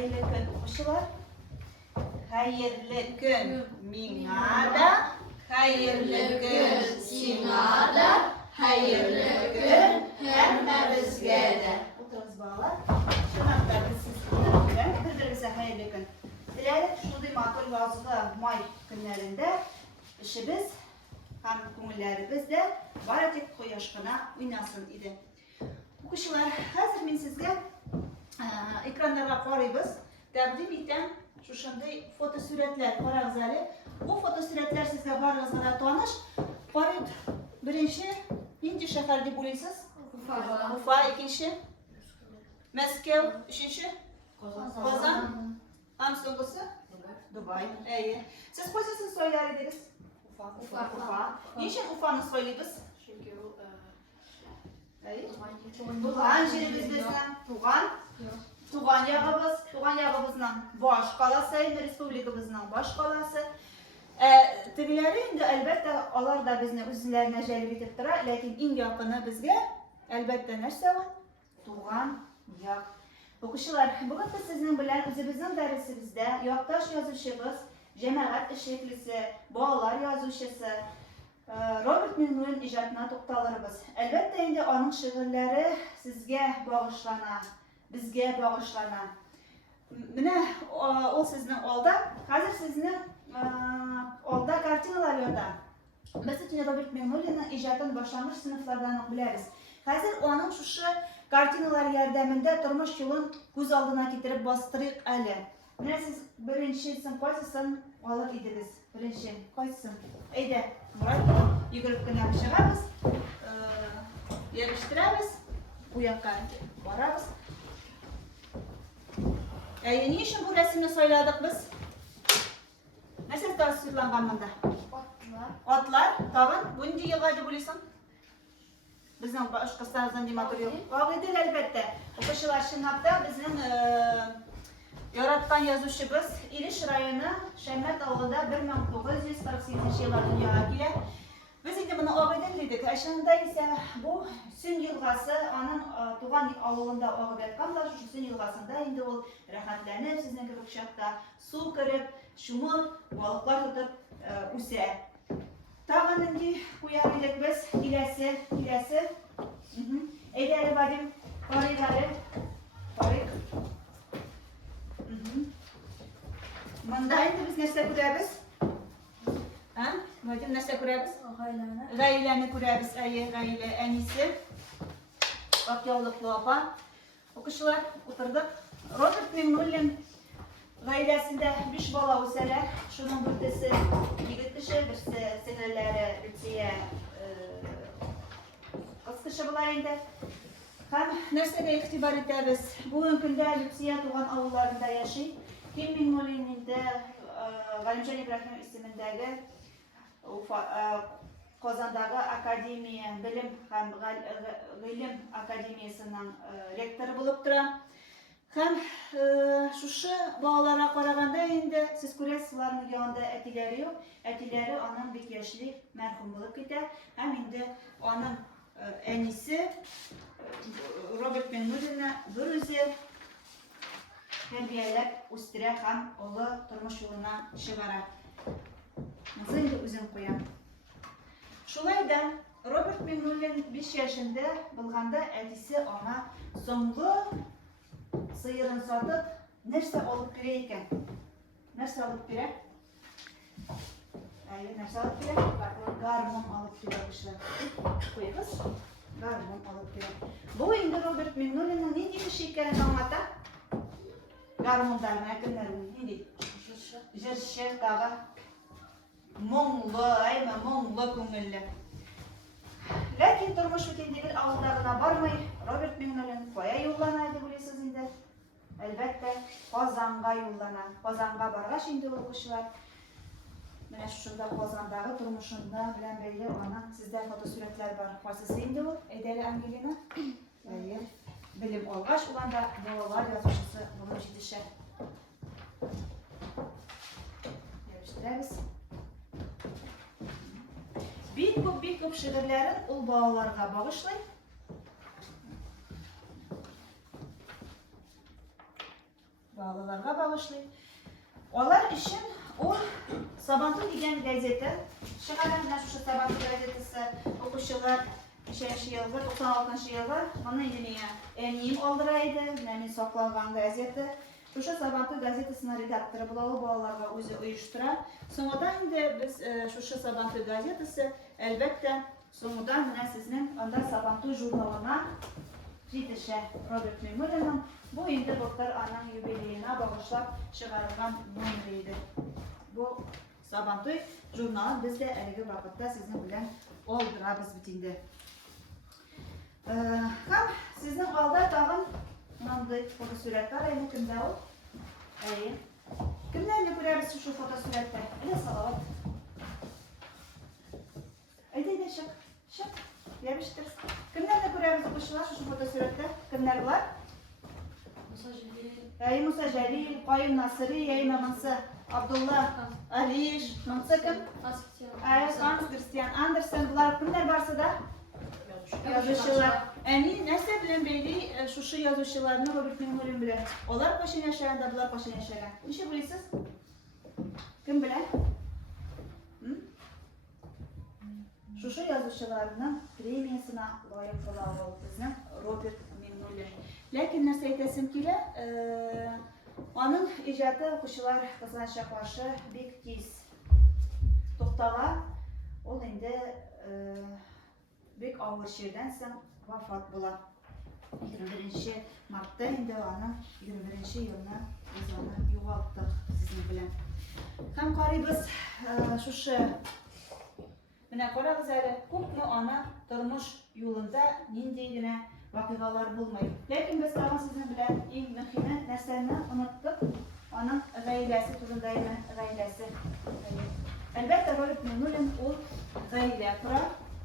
Hayırlı gün uşular. Hayırlı gün mina da, hayırlı gün sina da, hayırlı gün hemmemizge de. Oturunuz bağlar. Şunaklar siz birbirinize hayırlı gün. Dilerim şu matol yazılı may günlerinde işimiz hem kumullarımız da baratik koyaşkına oynasın idi. Bu kuşlar hazır men sizge ekranlara qaraymiz. Təqdim etəm şu şunday foto suretler qarağızları. Bu foto suretler sizge barınızla tanış. Qarid birinci, inci şəhərdə bilirsiniz? Ufa, ikinci. Moskva, üçüncü. Kazan. Hamstongusu? Dubai. İyi. Siz qoysasınız soyları ederiz? Ufa. Niçin Ufa'nı söyleyiniz? Çünkü o Tuğan жерimiz bizden. Tuğan yağımızdan baş qalası, respublikamızdan baş qalası. Tegiləri indi əlbəttə onlar da bizni özlərinə cəlb edib dura, lakin ən yaxını bizə əlbəttə nəsə var? Tuğan yağ. Oquşular, bugün biz sizin bilən özümüzün dərsimizdə yaqdaş yazışımız, cəmiyyət işçisi, bağlar yazışısı, Robert Mengu'nun icadına toxtalırız. Əlbəttə indi onun şiirləri sizə bağışlana, bizə bağışlana. Mənə o sizin oldu. Hazır sizin oldu kartinalar yolda. Biz üçün Robert Mengu'nun icadının başlanmış sınıflardan biliriz. Hazır onun şu kartinalar yardımında durmuş yolun göz aldına getirip bastırıq əli. Mənə siz birinçisin, qoysasın, alır idiniz. Birinci, qoysun. Eydə, Murat, yugurub qınaq шығамыз, yerləşdirəmiz, bu yaxqa barabız. Ne için bu resmini söyledik biz? Nasıl tasvirlanğan bunda? Atlar, tamam. Bunu da yılğacı biliyorsun. Bizim başqaslarımızdan dematör yok. Ağ edil əlbəttə. O kişiler şınaqda bizim yarattan yazışımız İliş rayonu Şəmmət avlunda 1948 yıllar dünyaya gəlir. Biz indi bunu ağ edil dedik. Aşağıda ise bu Sün yılğası onun Tuğan avlunda ağ edilkanlar. Şu Sün yılğasında indi o rahatlənib, sizin gibi kuşaqda su kırıp, şumur, balıqlar tutup üsə. Tağın indi qoyabilirik biz iləsi. Eyləli badim, qarıq. Manda indi biz nəsə qurabız? Badim nəsə qurabız? Qayləni qurabız, qaylə ənisi. Bak yavlıqlı apa. Oquşlar oturduk. Robert Mengu'nun qayləsində 5 bala olsalar, şunun birisi yigit kişi, birisi sinirləri lütsiyə qız kişi bulayında. Hem nərsədə ixtibar edəbiz. Bu gündə lütsiyə Tuğan avullarında yaşayıb. Kim Mengu'nun da Qalimcan İbrahim ismindəki Qozandağı Akademiya, Bilim Akademiyasının rektoru bulup duran. Hem şu bağlara qaraganda indi siz görəsizlərin yanında ətiləri yox. Ətiləri onun bir yaşlı mərhum bulup gedir. Hem indi onun ənisi Robert Mengu'na bir özü tərbiyələb üstürə hem oğlu turmuş yoluna çıxarar. Nasıl indi özüm qoyam. Şulayda Robert Mengu'nun 5 yaşında bulğanda ədisi ona sonlu sıyırın satıp nersə alıp bireyken. Nersə alıp bire? Nersə alıp bire? Garmon alıp biremişler. Koyuyoruz. Garmon alıp bire. Bu indi Robert Mengu'nun indi bir şeykərini anlata. Garmondarına yakınlarının indi. Jırşı dağı. Monlu köngüllü. Lakin turmuş ötendeki avıldağına barmay, Robert Mengu'nun koya yollanaydı bilirsiniz indi. Elbette Qozanğa yollana. Qozanğa barğaç indi o kuşlar. Mənə şunda Qozandağı turmuşunda bilən belli ona sizdə fotosuretlər var. Qaysısı indi o? Edəli Angelina. Bilim olğaç olanda balalar yazmışısı bunun yetişər. Yerləşdirəriz. Bir köp şiirlərin ol bağlarına bağışlayıb. балаларга багышлый. Алар өчен ул Сабантуй дигән газета чыгара, менә шушы Сабантуй газетасы укучылар 3нче елга, 96нчы елга, аны инде миңа әнием алдыра иде, менә мин саклаган газета. Шушы Сабантуй газетасының редакторы була, ул балаларга үзе оештыра. Соңыдан инде без шушы Сабантуй газетасы, әлбәттә, соңыдан менә сезнең анда Сабантуй журналына җитешә. Роберт Мемориалның бу инде былтыр аның юбилеена багышлап чыгарылган номер иде. Бу Сабантуй журналын без дә әлеге вакытта сезнең белән алдырабыз бит инде. Һәм сезнең алда тагын мындай фотосурәт бар иде, кемдә ул? Әйе. Кемнәрне күрәбез шушы фотосурәттә? Әле Салават. Әйдә, чык. Ябыштыр. Кемнәрне күрәбез укучылар шушы фотосурәттә? Кемнәр булар? Муса Җәлил, Кайым Насыри, Монсы Абдулла, Алиш, Монсы кем? Ханс Кристиан Андерсен, булар кемнәр барсы да? Язучылар. Әни нәрсә белән бәйли шушы язучыларны Роберт Мемориал белән? Алар кайчан яшәгән, булар кайчан яшәгән? Ничек белисез? Кем белән? Шушы язучыларның премиясына лайык була ул безнең Роберт Мемориал. Ләкин нәрсә әйтәсем килә, аның иҗаты укучылар кызганычка каршы бик тиз туктала. Ул инде бик авыр чирдән соң вафат була. 21 мартта инде аның 21 елны без аны югалттык сезнең белән. Һәм карыйбыз шушы менә карагыз әле, күпме ана тормыш юлында нинди генә вакыйгалар булмый. Ләкин без тагын сезнең белән иң мөһиме нәрсәне оныттык, аның гаиләсе турында гаиләсе. Әлбәттә, Роберт Мемориал ул гаилә кора,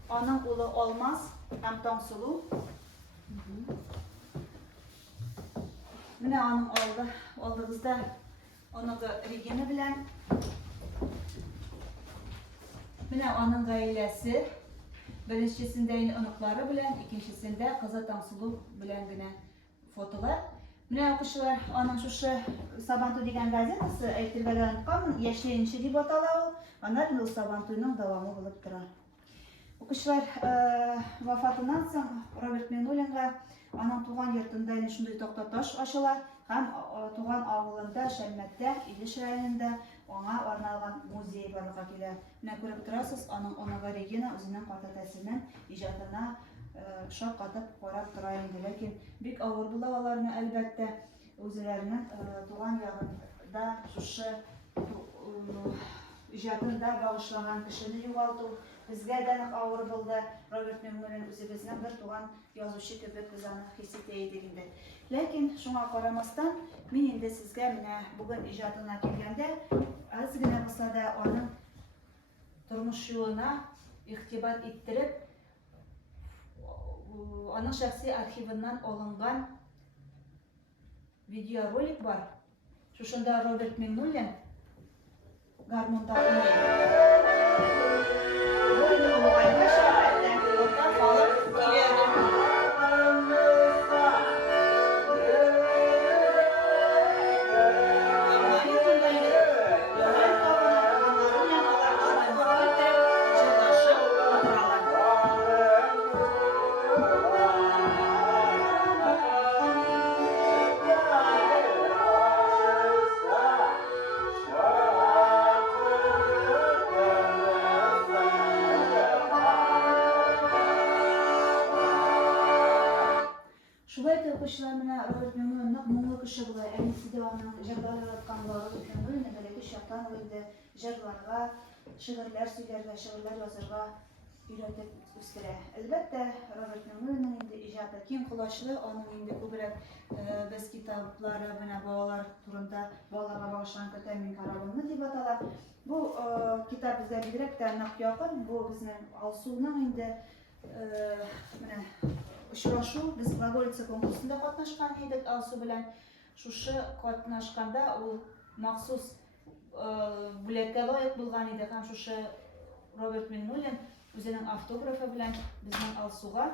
аның улы Алмаз һәм Таңсылу. Менә аның алдыгызда аныгы Регина белән. Менә аның гаиләсе, беренчесендә оныклары белән, икенчесендә кызы Таңсылу белән генә фотолар. Менә укучылар, аның шушы Сабантуй дигән газетасы әйтергә оныткан, яшәенче дип атала ул. Аннан ул Сабантуйның дәвамы булып тора. Укучылар, вафатыннан соң Роберт Мемориалга аның туган йортында шундый тактаташ ачыла һәм туган авылында, Шәммәттә, Илеш районында аңа арналган музей барлыкка килә. Менә күреп торасыз, аның оныгы Регина үзенең картәсеннән иҗатына шаккатып карап тора инде. Ләкин бик авыр була аларны, әлбәттә, үзләренең туган ягында шушы иҗатында багышлаган кешене югалту безгә дә нык авыр булды. Роберт Мемориал үзебезнең бер туган язучы кебек без аны хис итә идек инде. Ләкин шуңа карамастан, мин инде сезгә менә бүген иҗатына килгәндә, аз гына булса да аның тормыш юлына игътибар иттереп, аның шәхси архивыннан алынган видеоролик бар. Шушында Роберт Мемориал гармунда укучылар менә Роберт Мемориалның моңлы кеше була. Әнисе дә аның җырлар яраткан Роберт Мемориал бәләге чактан инде җырларга, шигырьләр сөйләргә, шигырьләр язарга өйрәтеп үстерә. Әлбәттә, Роберт Мемориалның инде иҗаты киң колачлы, аның инде күбрәк без китаплары менә балалар турында, балаларга багышланган Көтәм мин каравылны дип атала. Бу китап безгә бигрәк тә нык якын. Бу безнең Алсуның инде менә очрашу, без глаголица конкурсында катнашкан идек Алсу белән. Шушы катнашканда ул махсус бүләккә лаек булган иде һәм шушы Роберт Мемориал үзенең автографы белән безнең Алсуга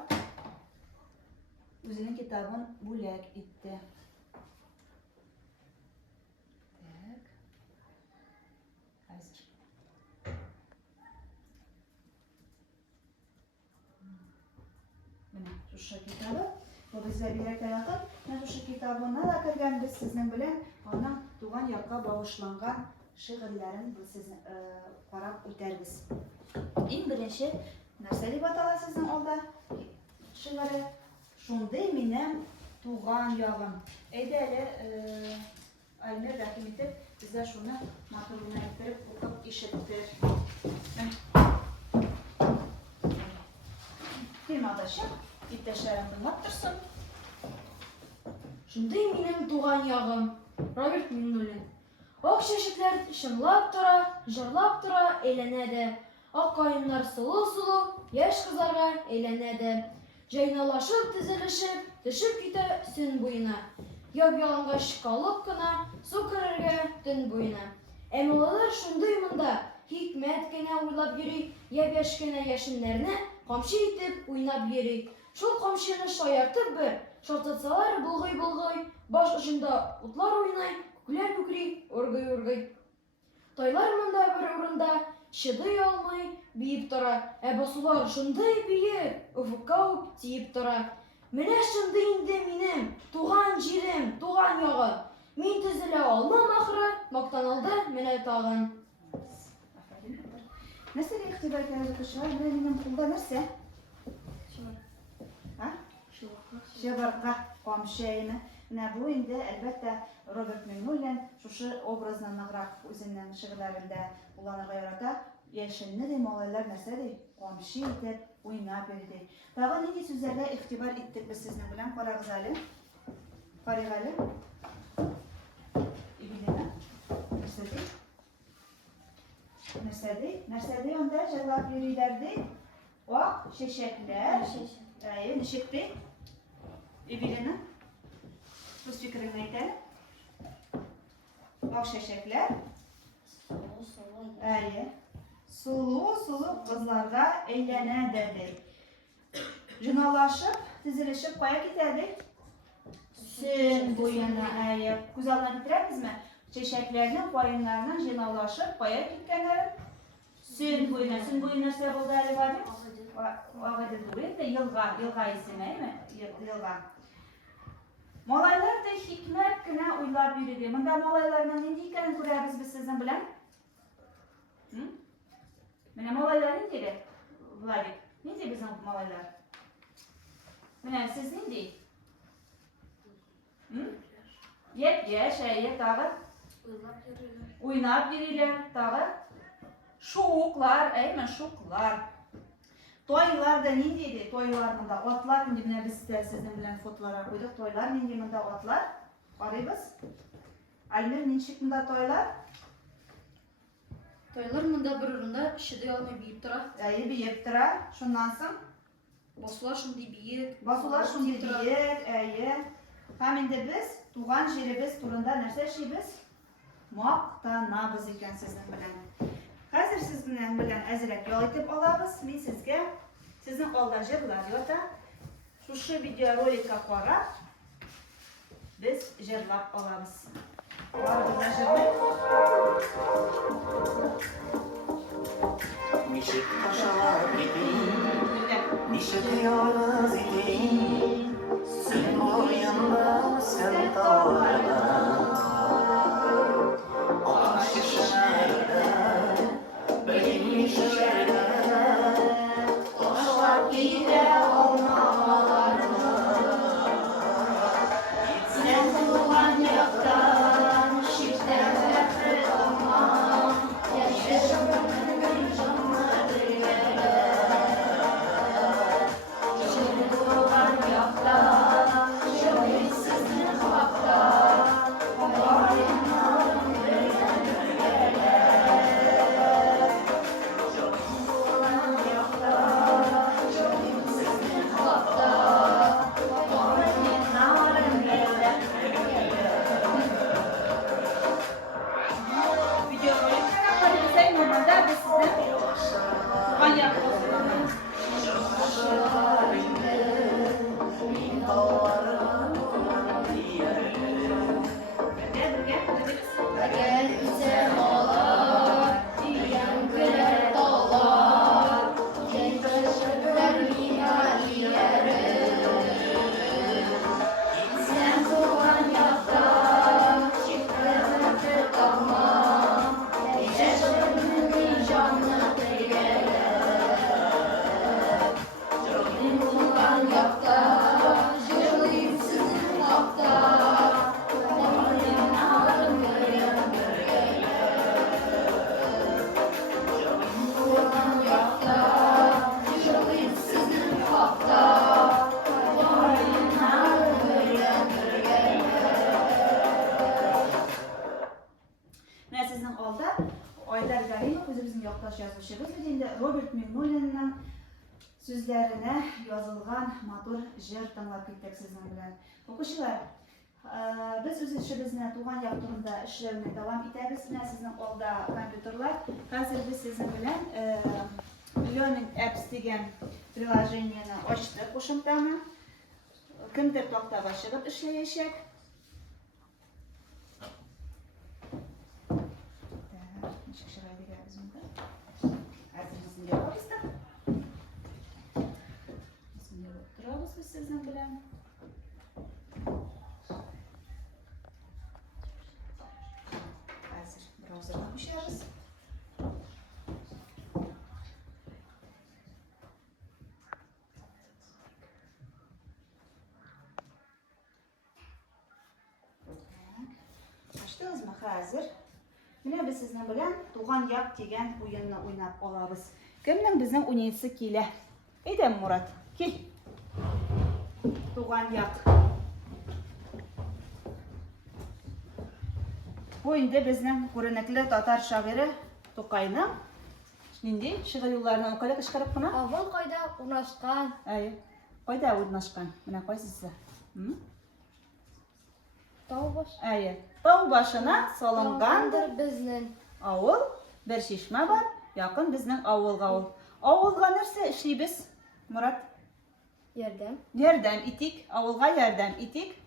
үзенең китабын бүләк итте. şu kitabı. Bu bizə birlikte yakın. Ben şu kitabına da kirgen biz sizin bilen onun tuğan yakka bağışlangan şiirlerin sizin qarab ötərbiz. En birinci nərsəli batala sizin olda şiiri. Şunday minem tuğan yağım. Eydə Almir rəhim edib bizə şunu matılına ettirib oxub işittir. Film adaşı ittəşlərim bulmaqdırsın. Şunday minем туган ягым, Роберт Миннуллин. Ак чәчәкләр шымлап тора, җырлап тора, әйләнә дә. Ак каеннар сулы-сулы, яшь кызларга әйләнә дә. Җайналашып, тезелешеп, төшеп китә сөн буена. Яп-ялангач калып кына, су керергә төн буена. Ә малайлар шундай монда, хикмәт кенә уйлап йөри, япь-яшь кенә яшеннәрне камчы итеп уйнап йөри. Шул камчыны шаяртып бер, шартатсалар булгый-булгый, баш очында утлар уйнай, күкләр күкри, ургый-ургый. Тойлар монда бер урында чыдый алмый биеп тора, ә басулар шундай биек, уфукка ук тиеп тора. Менә шундай инде минем туган җирем, туган ягым. Мин төзелә алмам ахры, мактаналды менә тагын. Нәрсәгә игътибар итәбез кешеләр? Менә минем кулда нәрсә? Şıbarqa qamşayını. Менә бу инде әлбәттә Роберт Миннуллин шушы образны ныграк үзенең шигырьләрендә кулланырга ярата. Яшенне ди малайлар нәрсә ди? Камчы итеп уйнап йөрде. Тагын нинди сүзләргә игътибар иттек без сезнең белән карагыз әле. Карыйк әле. Игенә. Нәрсә ди? Нәрсә ди? Нәрсә ди анда җырлап йөриләр ди? Ак чәчәкләр. Әйе, ничек ди? Evelina, bu fikrini neydi? Bak çiçekler. Sulu kızlarga eğlene dedi. Jınalaşıp, dizilişip koya giderdik. Sün boyuna güzelden getirdiniz mi? Çiçeklerinin boyunlarından jınalaşıp koya gitkenlerin. Sün boyuna sebep oldu Ali Ağadır boyun da yılga ismi mi? Yılga. Malaylar da hikmet kına uylap yürüdü. Mında malaylarının nindi ikanin kurarız biz sizin bilen? Mene malaylar nindi? Vladik. Nindi bizim malaylar? Mene siz nindi? Yaş, dağı? Uynap yürüler, dağı? Şoğuklar, şoğuklar. Toylar da nindiydi? Toylar mında atlar indi. Mine biz de sizin bilen fotolara koyduk. Toylar nindi mında atlar? Arayız. Almir ninçik mında toylar? Тойлар монда бер урында чыдый алмый биеп тора. Биеп тора. Шуннан соң Басулар шундый биек. Басулар шундый биек. Һәм инде без туган җиребез турында нәрсә эшлибез? Мактанабыз икән сезнең белән. Хәзер siz белән әзрәк ял итеп алабыз. Мин сезгә сезнең алда җырлар ята. Шушы видеороликка карап без җырлап алабыз. Nişek taşalar gideyim, nişek yalnız ideyim, sen boyunda sen dağlarda, ateş şişelerde, benim şişelerde, taşlar gide olmalarına, sen bulan yaktan, şiften nefret olma, yaşasın. yok özümüzün yaktaş yazmışımız. Biz Robert Mignolin'in sözlerine yazılgan matur jir tınlap kettik sizin bilen. Okuşular, biz öz işimizni tuğan yak turunda işlevine devam etemiz. Sizin olda kompüterler. Hazır biz sizin bilen Learning Apps degan приложениені açtık qo'shimchani. Kimdir to'xta boshlab ishlayashak. Nechuk shiraydi gapimiz bunda. Azizimizga boribizda. Bizga turamiz biz sizin bilan. Hozir browserga qo'shamiz. Açtınızmı hazır? Yine biz sizinle bilen Tuğan Yak degan oyunni oynab olamiz. Kimning bizning o'ynayisi kela? Edem Murat, kel. Tuğan Yak. Bu oyunda bizning ko'rinakli tatar shoiri To'qayning nindi shi'r yo'llarini o'qilib chiqarib qana. Avval qayda o'rnashgan? Ay, qayda o'rnashgan? Mana qaysisi? Tog' bosh. Ay, tog' boshina solingandir bizning avul, bir shishma bor, yaqin bizning avulga avul. Avulga narsa ishlaymiz, Murat? yordam. Yordam etik, avulga yordam etik.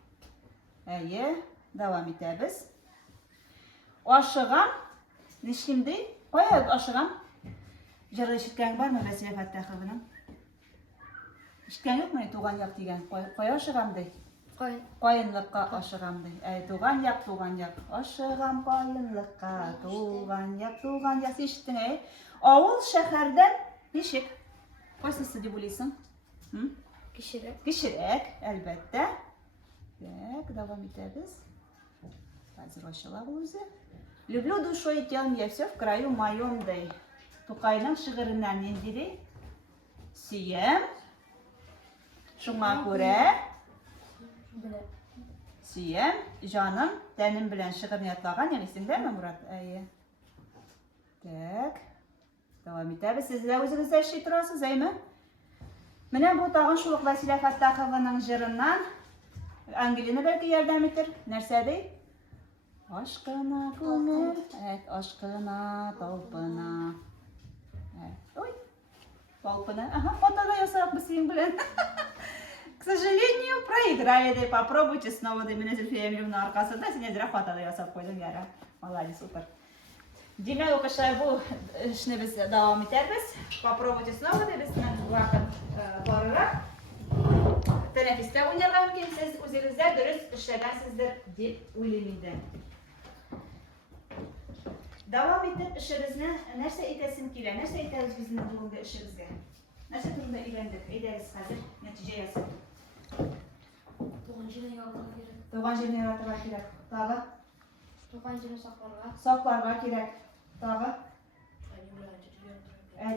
Ayi, davom etamiz. Oshig'am, nishimdi? Qo'ya oshig'am. Jara eshitgan bormi Vasila Fattaxovaning? Eshitgan yo'qmi Tuğan Yak degan? Qo'ya oshig'amdi. Qoyinliqqa oshig'amdi. Tuğan Yak, oshig'am qoyinliqqa, Tuğan Yak eshitding, ay? Avul shahardan nechik? Qaysisi deb o'ylaysan? Kishirak, albatta. Так, davom etamiz. Hozir oshiladi o'zi. Люблю душой и телом я все в краю моем дай. To'qayning shi'ridan nendiri? Suyam. Shunga ko'ra Suyam, jonim, tanim bilan shi'rni yodlagan, esingdami Murat? Ayi. Tak. Davom etamiz. Sizlar o'zingizda ishlay turasiz, aymi? Mana bu tag'in shu Vasila Fattaxovaning shi'ridan Angliyani belki yordam etir. Narsa dey? Aşkına gönül, aşkına talpına. Ой, talpına. Ага, fotoda yasak biz senin bilen. К сожалению, проиграли. Да попробуйте снова. Да меня Зульфия Емельевна arkasında. Sen zira fotoda yasak koydun yara. Молодец, супер. Demek arkadaşlar bu işini biz devam ederiz. Попробуйте снова. Da biz vakit varırak. Teneffüste oynarlar mümkün. Siz o'zingizda durust ishlagansizdir deb o'ylayman. Davom etib ishimizni narsa aytasim keladi. Narsa aytamiz bizning bugungi ishimizga. Narsa turida o'ylandik. Aytamiz hozir natija yasab. Tuğan jirini yo'qlash kerak. Tuğan jirini yaratib kerak. Tag'i Tuğan jirini saqlarga kerak. Tag'i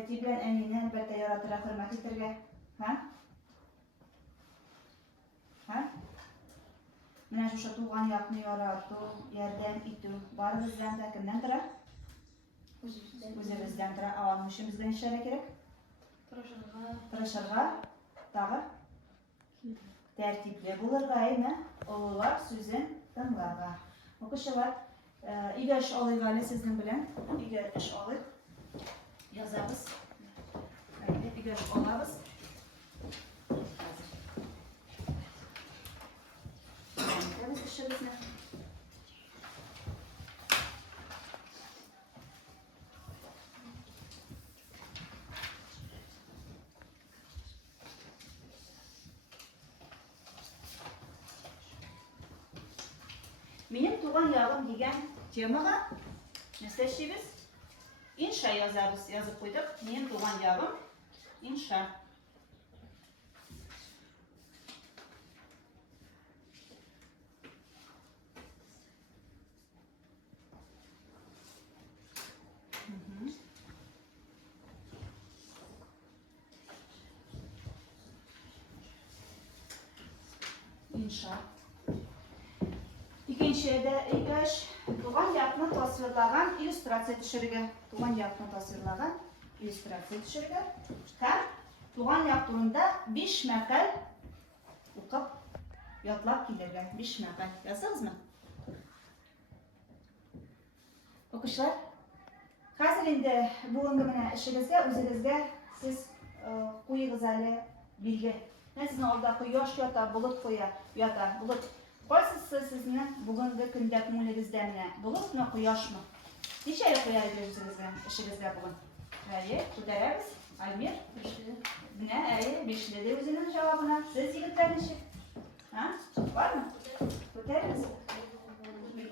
bilan anini albatta yaratib hurmat etirga. Ha? Ha? Mana shu Tuğan Yakni yaratib, yordam etib, barimizdan kimdan turadi? O'zimizdan turadi. Avvalmishimizga ishlar kerak. Tirishirga, tag'i tartibli bo'lirga, ayni ulug'lar so'zin tinglarga. O'qishlar, ega ish olaylik sizning bilan. Ega ish olib yozamiz. Ega ish olamiz. Biz işimizni Benim Tuğan Yağım degan temaga nima ishlaymiz? Insha yozamiz, yozib qo'ydik. Men Tuğan Yağım insha. İnşa. şeyde ilk tuğan yakını tasvirlagan illüstrasiya düşürüge. Tuğan yakını tasvirlagan illüstrasiya düşürüge. Hem tuğan yak turunda 5 makal okup yatlap gelirge. 5 makal. Yazsınız mı? Okuşlar. Hazır indi bugungi mene işinizge, o'zingizga siz qo'yingiz hali bilgi. Men sizni oldida quyosh yota, bulut yota, bulut. Qo'ysiz sizni bugungi kunda ko'nglingizda mene bulutmi, quyoshmi? Nechalik qo'yar edingiz ishingizga bugun? Ayi, ko'taramiz. Almir, buni ayi, 5 dedi o'zining javobini. Siz yigitlar necha? Ha? Bormi? Ko'taramiz.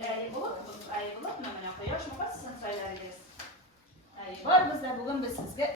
Ayi, bulut, mana quyoshmi, sizni saylaringiz. Var bizda bugun biz sizga